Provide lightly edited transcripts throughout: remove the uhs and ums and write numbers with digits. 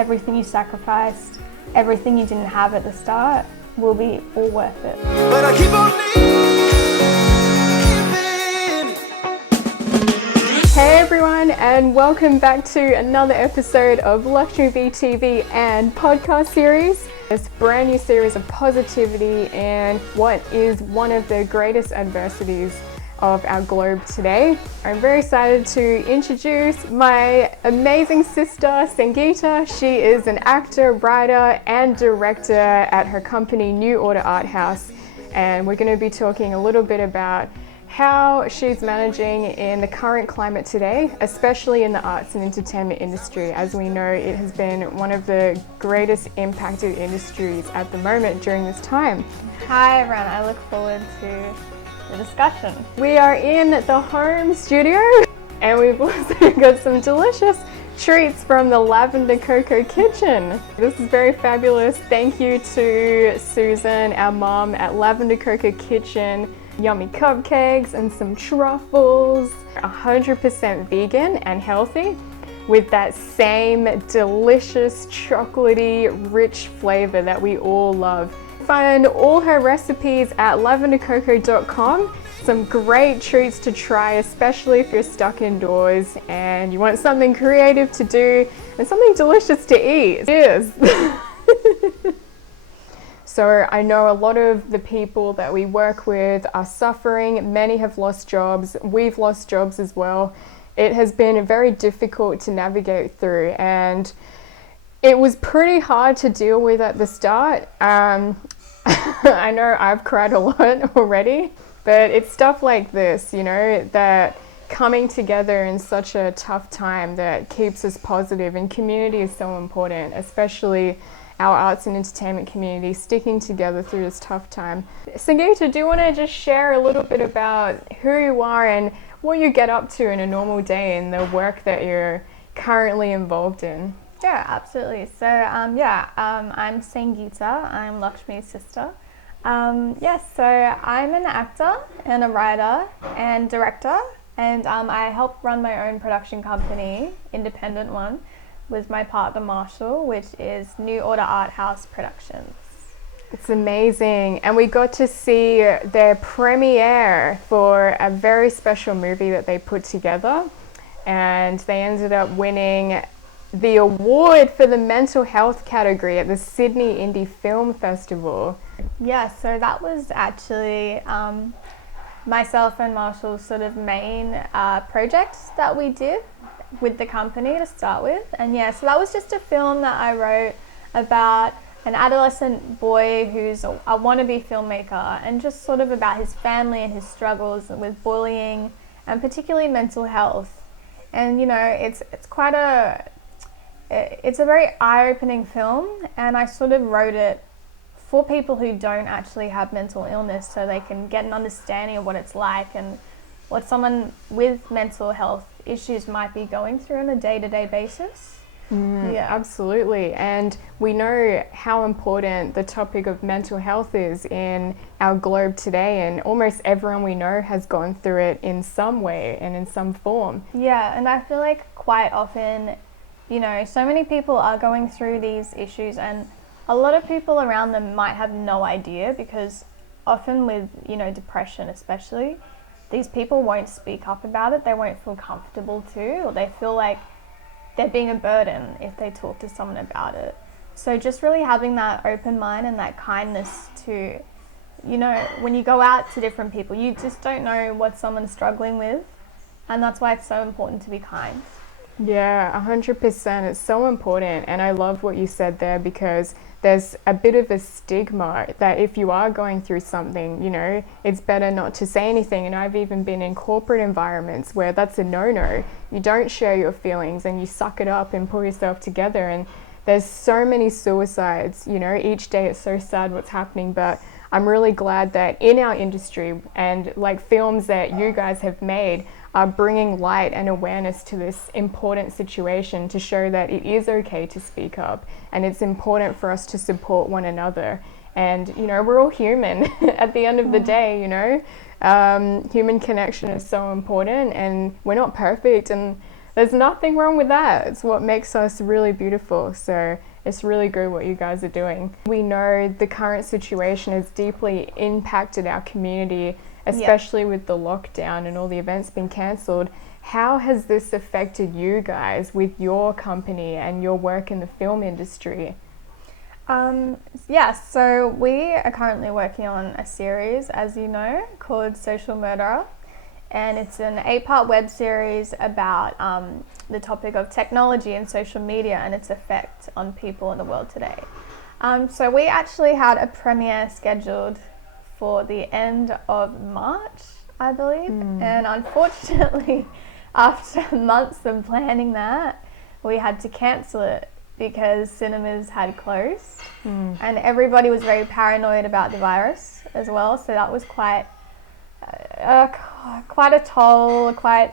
everything you sacrificed, everything you didn't have at the start will be all worth it. But I keep on living. Hey everyone, and welcome back to another episode of Lakshmi TV and podcast series. This brand new series of positivity and what is one of the greatest adversities of our globe today. I'm very excited to introduce my amazing sister, Sangeetha. She is an actor, writer, and director at her company, N.O.A.H Art House. And we're going to be talking a little bit about how she's managing in the current climate today, especially in the arts and entertainment industry. As we know, it has been one of the greatest impacted industries at the moment during this time. Hi everyone, I look forward to the discussion. We are in the home studio and we've also got some delicious treats from the Lavender Cocoa Kitchen. This is very fabulous. Thank you to Susan, our mom at Lavender Cocoa Kitchen. Yummy cupcakes and some truffles. 100% vegan and healthy with that same delicious chocolatey rich flavor that we all love. Find all her recipes at lavendercocoa.com. Some great treats to try, especially if you're stuck indoors and you want something creative to do and something delicious to eat. Cheers! So I know a lot of the people that we work with are suffering. Many have lost jobs. We've lost jobs as well. It has been very difficult to navigate through, and it was pretty hard to deal with at the start. I know I've cried a lot already, but it's stuff like this, you know, that coming together in such a tough time that keeps us positive, and community is so important, especially our arts and entertainment community sticking together through this tough time. Sangeetha, do you want to just share a little bit about who you are and what you get up to in a normal day and the work that you're currently involved in? Yeah, absolutely. So I'm Sangeetha. I'm Lakshmi's sister. So I'm an actor and a writer and director, and I help run my own production company, independent one, with my partner Marshall, which is N.O.A.H Art House Productions. It's amazing, and we got to see their premiere for a very special movie that they put together, and they ended up winning the award for the mental health category at the Sydney Indie Film Festival. Yeah, so that was actually myself and Marshall's sort of main project that we did with the company to start with. And yeah, so that was just a film that I wrote about an adolescent boy who's a wannabe filmmaker, and just sort of about his family and his struggles with bullying and particularly mental health. And you know, it's a very eye-opening film, and I sort of wrote it for people who don't actually have mental illness, so they can get an understanding of what it's like and what someone with mental health issues might be going through on a day-to-day basis. Yeah, absolutely. And we know how important the topic of mental health is in our globe today, and almost everyone we know has gone through it in some way and in some form. Yeah, and I feel like quite often, you know, so many people are going through these issues, and a lot of people around them might have no idea, because often with, you know, depression especially, these people won't speak up about it. They won't feel comfortable to, or they feel like they're being a burden if they talk to someone about it. So just really having that open mind and that kindness to, you know, when you go out to different people, you just don't know what someone's struggling with, and that's why it's so important to be kind. Yeah, 100%. It's so important. And I love what you said there, because there's a bit of a stigma that if you are going through something, you know, it's better not to say anything. And I've even been in corporate environments where that's a no-no. You don't share your feelings and you suck it up and pull yourself together. And there's so many suicides, you know, each day. It's so sad what's happening, but I'm really glad that in our industry, and like films that you guys have made, are bringing light and awareness to this important situation, to show that it is okay to speak up, and it's important for us to support one another. And you know, we're all human at the end of the day, you know. Human connection is so important, and we're not perfect, and there's nothing wrong with that. It's what makes us really beautiful. So it's really good what you guys are doing. We know the current situation has deeply impacted our community, especially with the lockdown and all the events being cancelled. How has this affected you guys with your company and your work in the film industry? So we are currently working on a series, as you know, called Social Murderer. And it's an 8-part web series about the topic of technology and social media and its effect on people in the world today. So we actually had a premiere scheduled for the end of March, I believe. And unfortunately, after months of planning that, we had to cancel it because cinemas had closed. And everybody was very paranoid about the virus as well. So that was quite a toll, quite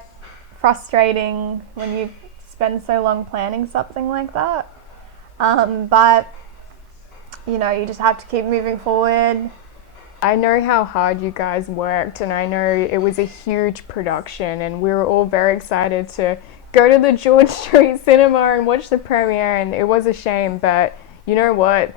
frustrating when you spend so long planning something like that. But, you know, you just have to keep moving forward. I know how hard you guys worked, and I know it was a huge production, and we were all very excited to go to the George Street Cinema and watch the premiere, and it was a shame, but you know what?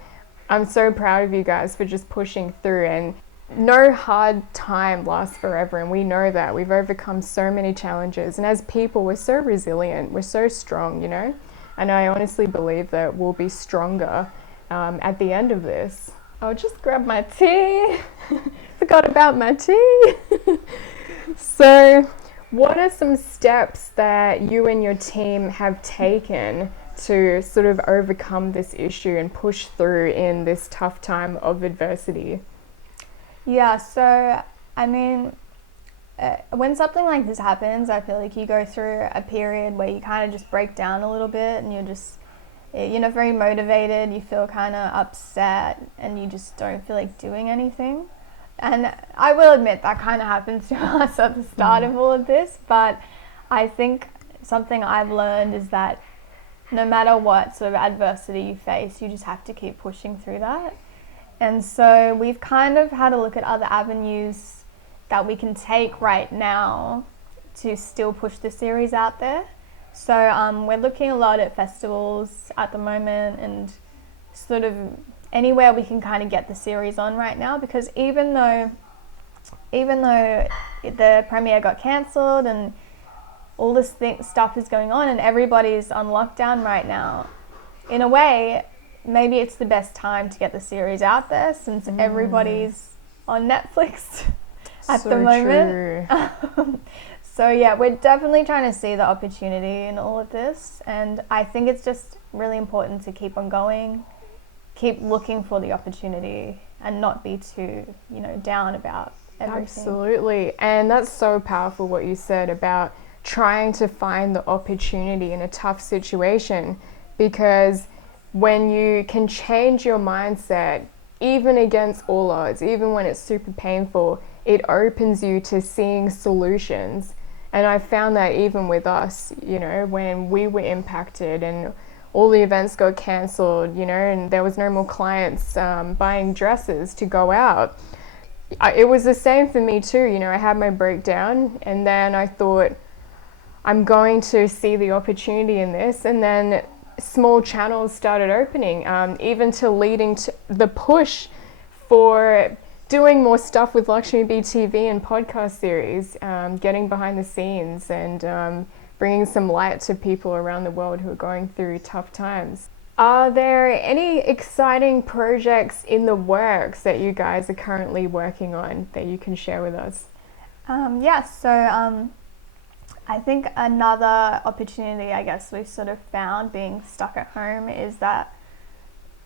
I'm so proud of you guys for just pushing through, and no hard time lasts forever, and we know that. We've overcome so many challenges, and as people, we're so resilient, we're so strong, you know? And I honestly believe that we'll be stronger at the end of this. I'll just grab my tea. Forgot about my tea. So, what are some steps that you and your team have taken to sort of overcome this issue and push through in this tough time of adversity? Yeah, so I mean, when something like this happens, I feel like you go through a period where you kind of just break down a little bit and you're not very motivated, you feel kind of upset and you just don't feel like doing anything. And I will admit that kind of happens to us at the start of all of this, but I think something I've learned is that no matter what sort of adversity you face, you just have to keep pushing through that. And so we've kind of had a look at other avenues that we can take right now to still push the series out there. So we're looking a lot at festivals at the moment and sort of anywhere we can kind of get the series on right now, because even though the premiere got cancelled and all this stuff is going on and everybody's on lockdown right now, in a way, maybe it's the best time to get the series out there since everybody's on Netflix at the moment. So yeah, we're definitely trying to see the opportunity in all of this, and I think it's just really important to keep on going, keep looking for the opportunity and not be too, down about everything. Absolutely. And that's so powerful what you said about trying to find the opportunity in a tough situation, because when you can change your mindset, even against all odds, even when it's super painful, it opens you to seeing solutions. And I found that even with us, when we were impacted and all the events got cancelled, and there was no more clients buying dresses to go out. It was the same for me too. I had my breakdown and then I thought, I'm going to see the opportunity in this. And then small channels started opening, even to leading to the push for doing more stuff with Lakshmi BTV and podcast series, getting behind the scenes and bringing some light to people around the world who are going through tough times. Are there any exciting projects in the works that you guys are currently working on that you can share with us? I think another opportunity, I guess, we've sort of found being stuck at home is that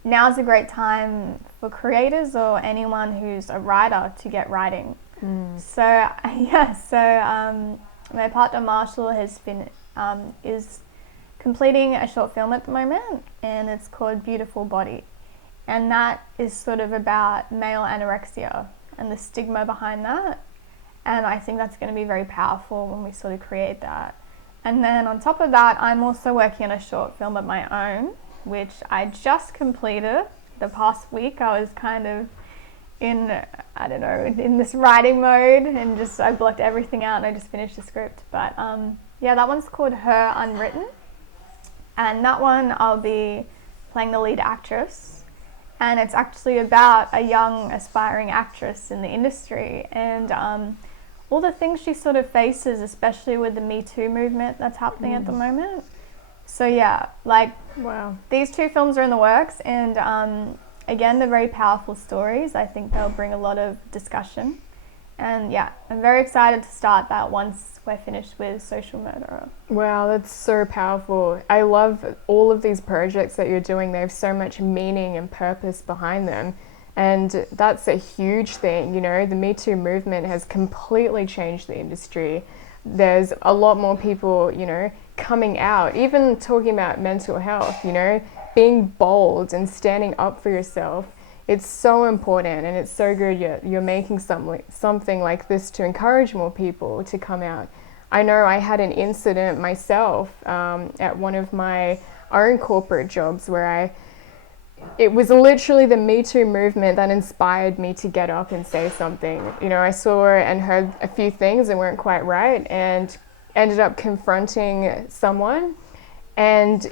now's a great time for creators or anyone who's a writer to get writing. My partner Marshall is completing a short film at the moment, and it's called Beautiful Body, and that is sort of about male anorexia and the stigma behind that. And I think that's going to be very powerful when we sort of create that. And then on top of that, I'm also working on a short film of my own, which I just completed the past week. I was kind of in this writing mode and I blocked everything out and I just finished the script. But Yeah, that one's called Her Unwritten. And that one I'll be playing the lead actress. And it's actually about a young aspiring actress in the industry and all the things she sort of faces, especially with the Me Too movement that's happening at the moment. So yeah, like Wow. these two films are in the works, and again, they're very powerful stories. I think they'll bring a lot of discussion. And yeah, I'm very excited to start that once we're finished with Social Murderer. Wow, that's so powerful. I love all of these projects that you're doing. They have so much meaning and purpose behind them. And that's a huge thing, you know. The Me Too movement has completely changed the industry. There's a lot more people, you know, coming out, even talking about mental health, you know, being bold and standing up for yourself. It's so important, and it's so good you're making something like this to encourage more people to come out. I know I had an incident myself at one of my own corporate jobs where it was literally the Me Too movement that inspired me to get up and say something. You know, I saw and heard a few things that weren't quite right and ended up confronting someone, and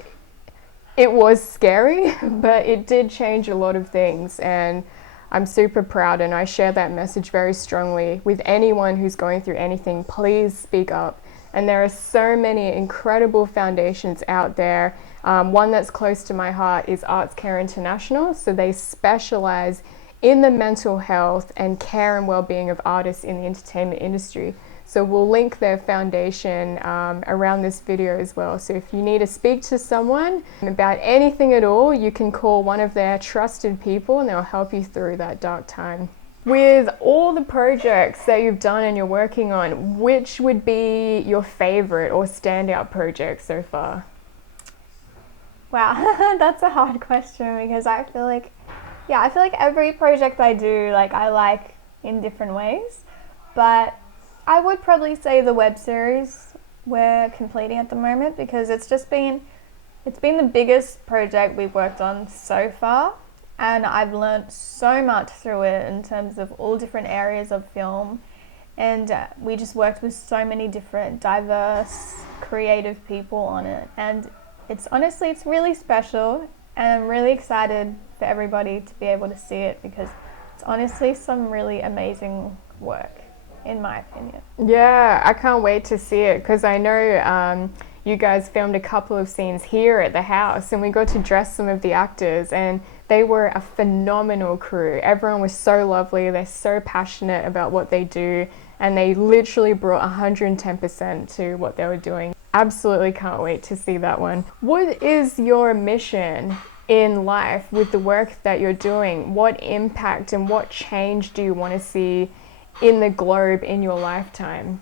it was scary, but it did change a lot of things, and I'm super proud, and I share that message very strongly with anyone who's going through anything. Please speak up. And there are so many incredible foundations out there. One that's close to my heart is Arts Care International. So they specialize in the mental health and care and well-being of artists in the entertainment industry. So we'll link their foundation around this video as well. So if you need to speak to someone about anything at all, you can call one of their trusted people and they'll help you through that dark time. With all the projects that you've done and you're working on, which would be your favorite or standout project so far? Wow, that's a hard question because I feel like every project I do, like I like in different ways. But I would probably say the web series we're completing at the moment because it's been the biggest project we've worked on so far. And I've learnt so much through it in terms of all different areas of film. And we just worked with so many different diverse, creative people on it. And it's really special. And I'm really excited for everybody to be able to see it because it's honestly some really amazing work, in my opinion. Yeah, I can't wait to see it because I know you guys filmed a couple of scenes here at the house and we got to dress some of the actors and they were a phenomenal crew. Everyone was so lovely. They're so passionate about what they do and they literally brought 110% to what they were doing. Absolutely can't wait to see that one. What is your mission in life with the work that you're doing? What impact and what change do you want to see in the globe in your lifetime?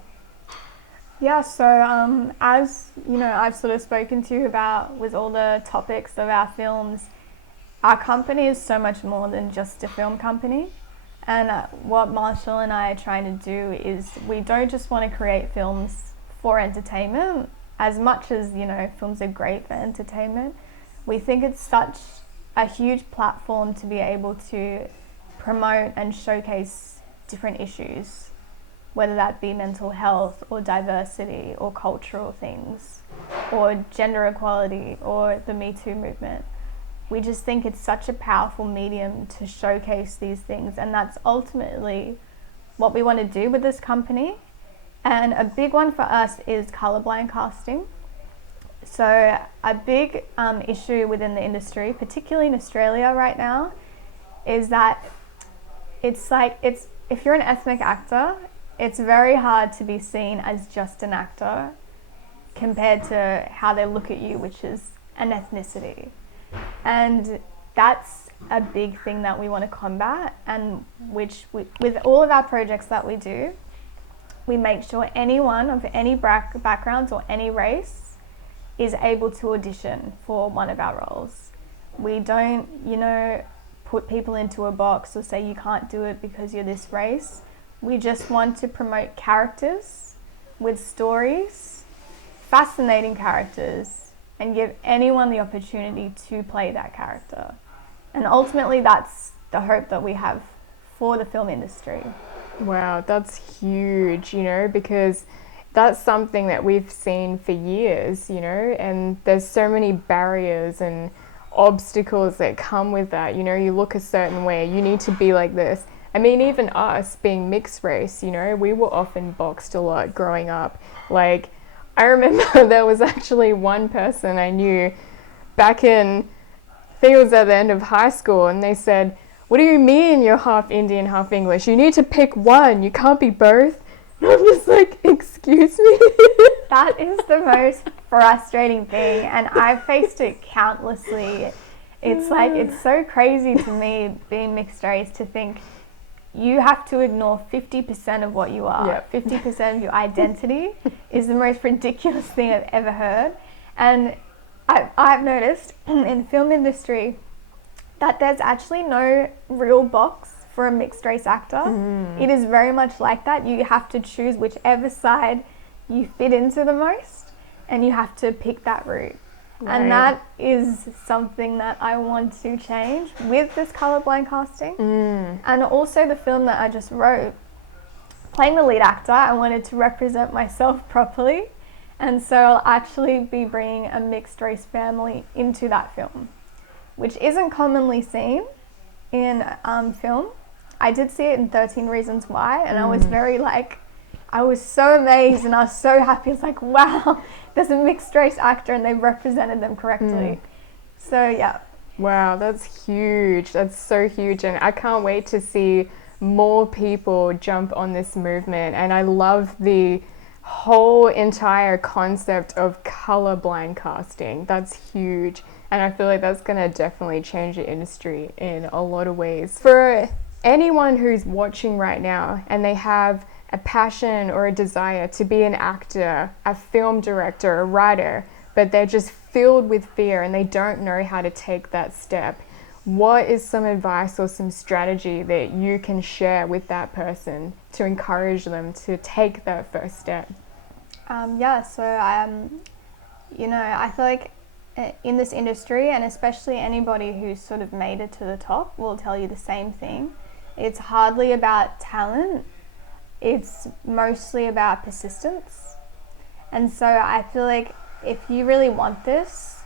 Yeah, so as you know, I've sort of spoken to you about with all the topics of our films, our company is so much more than just a film company. And what Marshall and I are trying to do is we don't just want to create films for entertainment, as much as, you know, films are great for entertainment. We think it's such a huge platform to be able to promote and showcase different issues, whether that be mental health or diversity or cultural things or gender equality or the Me Too movement. We just think it's such a powerful medium to showcase these things, and that's ultimately what we want to do with this company. And a big one for us is colorblind casting. So a big issue within the industry, particularly in Australia right now, is that if you're an ethnic actor, it's very hard to be seen as just an actor compared to how they look at you, which is an ethnicity. And that's a big thing that we want to combat, and with all of our projects that we do, we make sure anyone of any backgrounds or any race is able to audition for one of our roles. We don't, you know, put people into a box or say you can't do it because you're this race. We just want to promote characters with stories, fascinating characters, and give anyone the opportunity to play that character. And ultimately, that's the hope that we have for the film industry. Wow, that's huge, you know, because that's something that we've seen for years, you know, and there's so many barriers and obstacles that come with that. You know, you look a certain way, you need to be like this. I mean, even us being mixed race, you know, we were often boxed a lot growing up. Like, I remember there was actually one person I knew back in, I think it was at the end of high school, and they said, "What do you mean you're half Indian, half English? You need to pick one, you can't be both." And I'm just like, excuse me? That is the most frustrating thing, and I've faced it countlessly. It's like, it's so crazy to me, being mixed race, to think you have to ignore 50% of what you are. Yep. 50% of your identity is the most ridiculous thing I've ever heard. And I've noticed in the film industry that there's actually no real box for a mixed race actor. It is very much like that. You have to choose whichever side you fit into the most, and you have to pick that route. Right. And that is something that I want to change with this colorblind casting. And also the film that I just wrote, playing the lead actor, I wanted to represent myself properly, and so I'll actually be bringing a mixed race family into that film, which isn't commonly seen in film. I did see it in 13 Reasons Why, and I was very like, I was so amazed and I was so happy. It's like, wow, there's a mixed race actor and they've represented them correctly. So yeah. Wow, that's huge. That's so huge. And I can't wait to see more people jump on this movement. And I love the whole entire concept of colorblind casting. That's huge. And I feel like that's going to definitely change the industry in a lot of ways. For anyone who's watching right now and they have a passion or a desire to be an actor, a film director, a writer, but they're just filled with fear and they don't know how to take that step, what is some advice or some strategy that you can share with that person to encourage them to take that first step? You know, I feel like in this industry, and especially anybody who's sort of made it to the top will tell you the same thing. It's hardly about talent. It's mostly about persistence. And so I feel like if you really want this,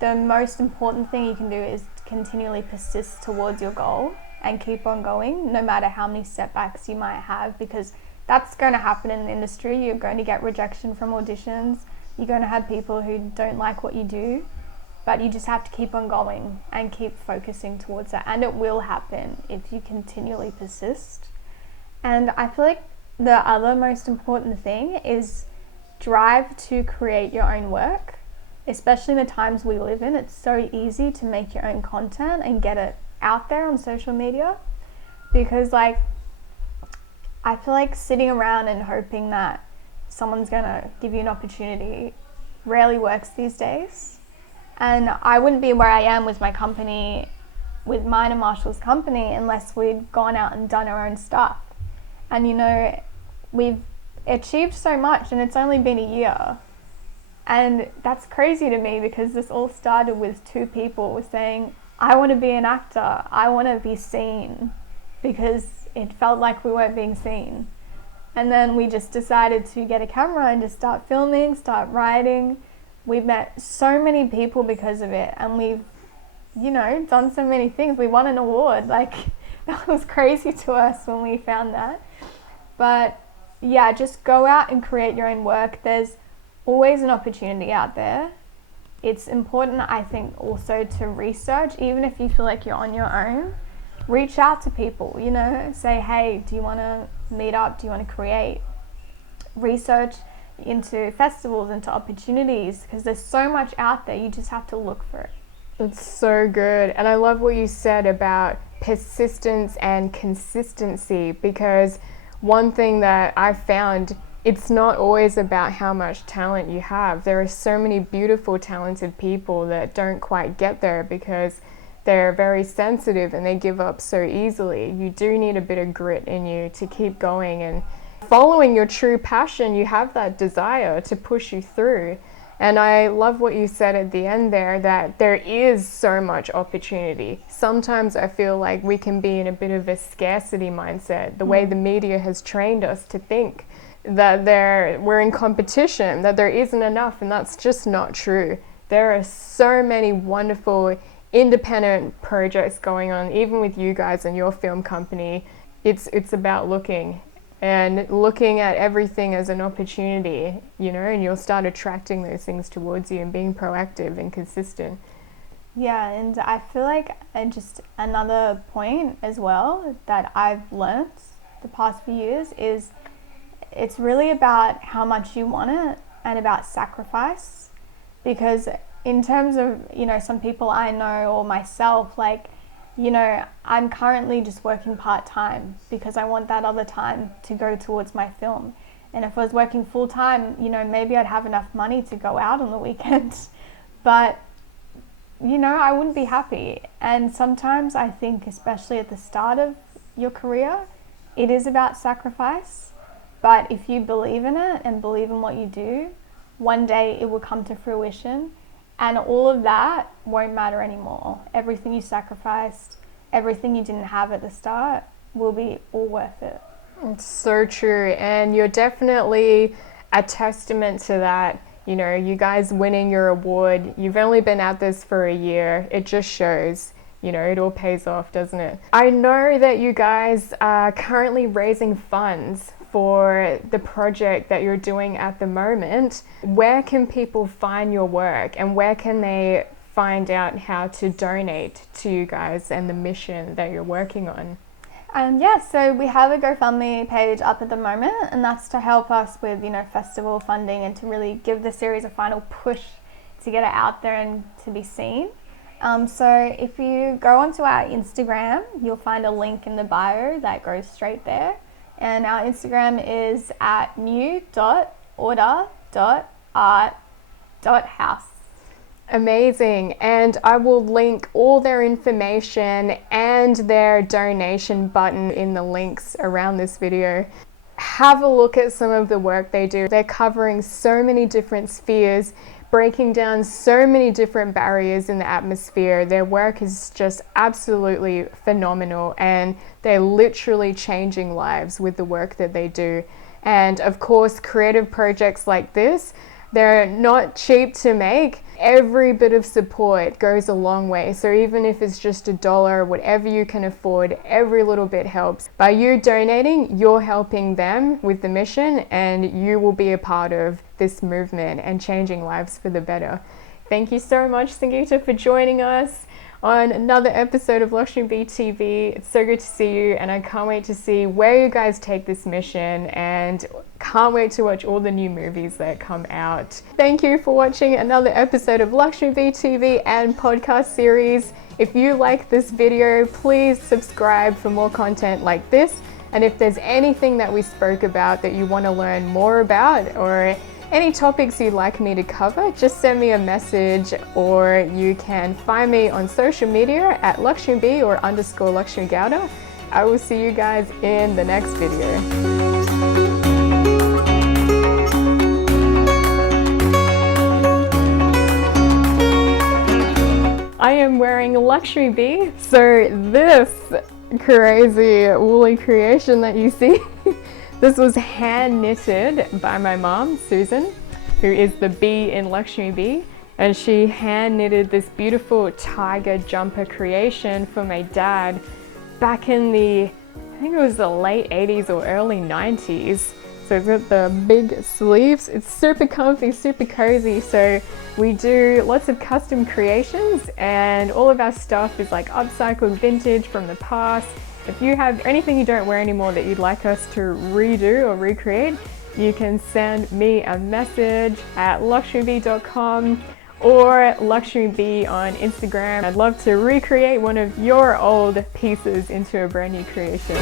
the most important thing you can do is continually persist towards your goal and keep on going, no matter how many setbacks you might have, because that's going to happen in the industry. You're going to get rejection from auditions. You're going to have people who don't like what you do, but you just have to keep on going and keep focusing towards that. And it will happen if you continually persist. And I feel like the other most important thing is drive to create your own work, especially in the times we live in. It's so easy to make your own content and get it out there on social media, because like, I feel like sitting around and hoping that someone's gonna give you an opportunity rarely works these days. And I wouldn't be where I am with my company, with mine and Marshall's company, unless we'd gone out and done our own stuff. And you know, we've achieved so much and it's only been a year. And that's crazy to me, because this all started with two people saying, I want to be an actor, I want to be seen, because it felt like we weren't being seen. And then we just decided to get a camera and just start filming, start writing. We've met so many people because of it, and we've, you know, done so many things. We won an award. Like, that was crazy to us when we found that. But yeah, just go out and create your own work. There's always an opportunity out there. It's important, I think, also to research, even if you feel like you're on your own. Reach out to people, you know, say, hey, do you want to meet up? Do you want to create? Research into festivals, into opportunities, because there's so much out there. You just have to look for it. That's so good. And I love what you said about persistence and consistency, because one thing that I've found, it's not always about how much talent you have. There are so many beautiful, talented people that don't quite get there because they're very sensitive and they give up so easily. You do need a bit of grit in you to keep going, and following your true passion, you have that desire to push you through. And I love what you said at the end there, that there is so much opportunity. Sometimes I feel like we can be in a bit of a scarcity mindset, the way the media has trained us to think that we're in competition, that there isn't enough, and that's just not true. There are so many wonderful independent projects going on, even with you guys and your film company. It's about looking at everything as an opportunity, and you'll start attracting those things towards you and being proactive and consistent. Yeah, and I feel like just another point as well that I've learnt the past few years is it's really about how much you want it and about sacrifice. Because in terms of, some people I know or myself, I'm currently just working part-time because I want that other time to go towards my film. And if I was working full-time, maybe I'd have enough money to go out on the weekends. But I wouldn't be happy. And sometimes I think, especially at the start of your career, it is about sacrifice. But if you believe in it and believe in what you do, one day it will come to fruition, and all of that won't matter anymore. Everything you sacrificed, everything you didn't have at the start will be all worth it. It's so true. And you're definitely a testament to that. You guys winning your award, you've only been at this for a year. It just shows, it all pays off, doesn't it? I know that you guys are currently raising funds for the project that you're doing at the moment. Where can people find your work, and where can they find out how to donate to you guys and the mission that you're working on? So we have a GoFundMe page up at the moment, and that's to help us with, festival funding and to really give the series a final push to get it out there and to be seen. So if you go onto our Instagram, you'll find a link in the bio that goes straight there. And our Instagram is at new.order.art.house. Amazing. And I will link all their information and their donation button in the links around this video. Have a look at some of the work they do. They're covering so many different spheres, breaking down so many different barriers in the atmosphere. Their work is just absolutely phenomenal, and they're literally changing lives with the work that they do. And of course, creative projects like this, they're not cheap to make. Every bit of support goes a long way. So even if it's just $1, whatever you can afford, every little bit helps. By you donating, you're helping them with the mission, and you will be a part of this movement and changing lives for the better. Thank you so much, Sangeetha, for joining us on another episode of Lakshmi B TV. It's so good to see you, and I can't wait to see where you guys take this mission, and can't wait to watch all the new movies that come out. Thank you for watching another episode of Lakshmi B TV and podcast series. If you like this video, please subscribe for more content like this. And if there's anything that we spoke about that you want to learn more about, or any topics you'd like me to cover, just send me a message, or you can find me on social media at LakshmiB or _Lakshmi Gowda. I will see you guys in the next video. I am wearing Lakshmi B, so this crazy woolly creation that you see, this was hand knitted by my mom, Susan, who is the bee in Lakshmi B, and she hand knitted this beautiful tiger jumper creation for my dad back in I think it was the late 80s or early 90s. So it's got the big sleeves. It's super comfy, super cozy. So we do lots of custom creations, and all of our stuff is like upcycled vintage from the past. If you have anything you don't wear anymore that you'd like us to redo or recreate, you can send me a message at lakshmib.com or LakshmiB on Instagram. I'd love to recreate one of your old pieces into a brand new creation.